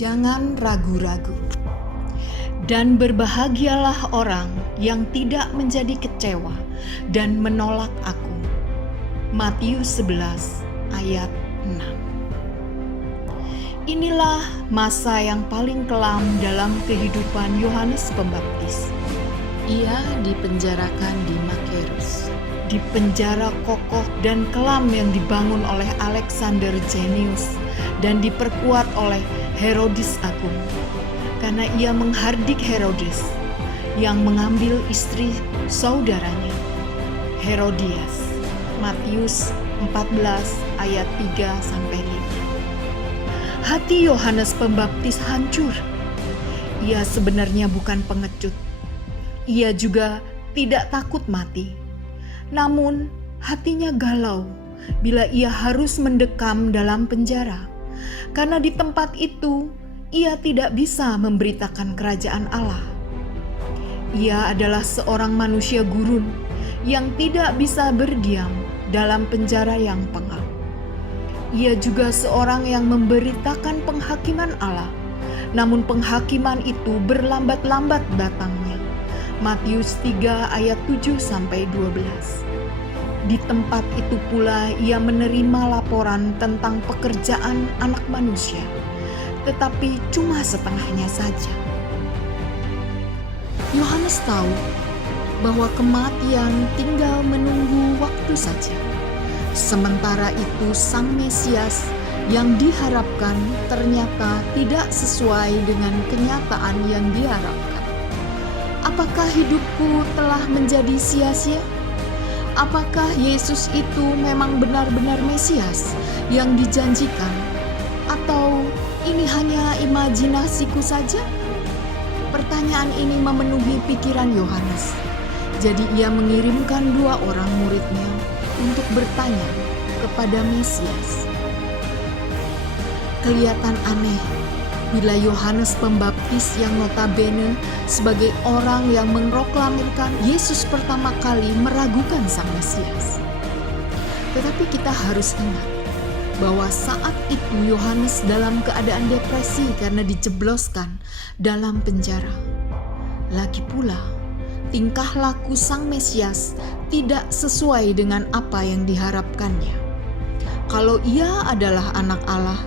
Jangan ragu-ragu. Dan berbahagialah orang yang tidak menjadi kecewa dan menolak aku. Matius 11 ayat 6. Inilah masa yang paling kelam dalam kehidupan Yohanes Pembaptis. Ia dipenjarakan di Makerus, di penjara kokoh dan kelam yang dibangun oleh Alexander Jenius dan diperkuat oleh Herodes Agung, karena ia menghardik Herodes yang mengambil istri saudaranya, Herodias. Matius 14 ayat 3-5. Hati Yohanes Pembaptis hancur. Ia sebenarnya bukan pengecut. Ia juga tidak takut mati. Namun hatinya galau bila ia harus mendekam dalam penjara. Karena di tempat itu ia tidak bisa memberitakan kerajaan Allah. Ia adalah seorang manusia gurun yang tidak bisa berdiam dalam penjara yang pengap. Ia juga seorang yang memberitakan penghakiman Allah, namun penghakiman itu berlambat-lambat datangnya. Matius 3 ayat 7-12. Di tempat itu pula ia menerima laporan tentang pekerjaan anak manusia, tetapi cuma setengahnya saja. Yohanes tahu bahwa kematian tinggal menunggu waktu saja. Sementara itu Sang Mesias yang diharapkan ternyata tidak sesuai dengan kenyataan yang diharapkan. Apakah hidupku telah menjadi sia-sia? Apakah Yesus itu memang benar-benar Mesias yang dijanjikan? Atau ini hanya imajinasiku saja? Pertanyaan ini memenuhi pikiran Yohanes. Jadi ia mengirimkan 2 orang muridnya untuk bertanya kepada Mesias. Kelihatan aneh bila Yohanes Pembaptis yang notabene sebagai orang yang memproklamirkan Yesus pertama kali meragukan Sang Mesias. Tetapi kita harus ingat bahwa saat itu Yohanes dalam keadaan depresi karena dijebloskan dalam penjara. Lagi pula, tingkah laku Sang Mesias tidak sesuai dengan apa yang diharapkannya. Kalau ia adalah anak Allah,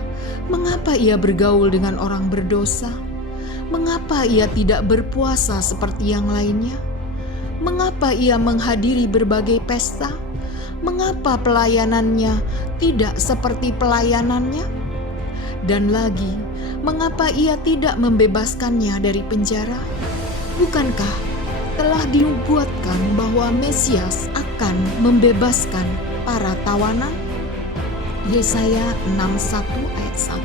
mengapa ia bergaul dengan orang berdosa? Mengapa ia tidak berpuasa seperti yang lainnya? Mengapa ia menghadiri berbagai pesta? Mengapa pelayanannya tidak seperti pelayanannya? Dan lagi, mengapa ia tidak membebaskannya dari penjara? Bukankah telah dinubuatkan bahwa Mesias akan membebaskan para tawanan? Yesaya 61 ayat 1.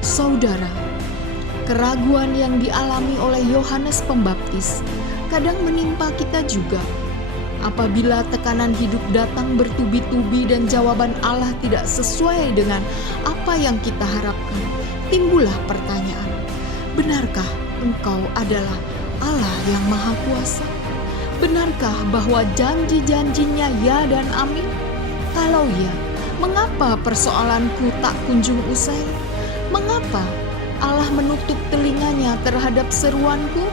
Saudara, keraguan yang dialami oleh Yohanes Pembaptis kadang menimpa kita juga. Apabila tekanan hidup datang bertubi-tubi dan jawaban Allah tidak sesuai dengan apa yang kita harapkan, timbullah pertanyaan, benarkah Engkau adalah Allah yang Maha Kuasa? Benarkah bahwa janji-janjinya ya dan amin? Kalau ya, mengapa persoalanku tak kunjung usai? Mengapa Allah menutup telinganya terhadap seruanku?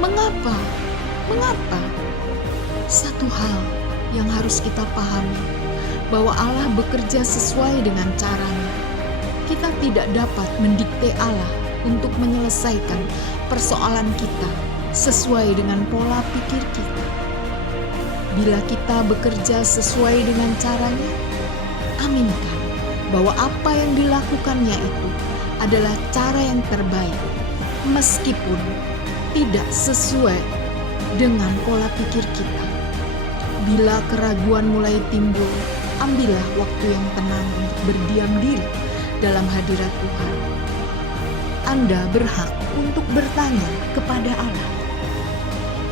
Mengapa? Satu hal yang harus kita pahami, bahwa Allah bekerja sesuai dengan caranya. Kita tidak dapat mendikte Allah untuk menyelesaikan persoalan kita sesuai dengan pola pikir kita. Bila kita bekerja sesuai dengan caranya, aminkan bahwa apa yang dilakukannya itu adalah cara yang terbaik, meskipun tidak sesuai dengan pola pikir kita. Bila keraguan mulai timbul, ambillah waktu yang tenang untuk berdiam diri dalam hadirat Tuhan. Anda berhak untuk bertanya kepada Allah.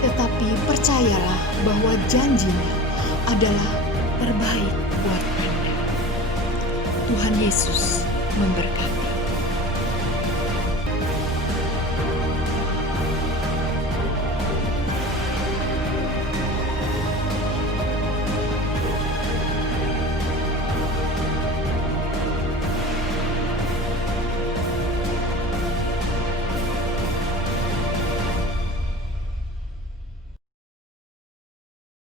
Tetapi percayalah bahwa janjinya adalah terbaik buat Anda. Tuhan Yesus memberkati.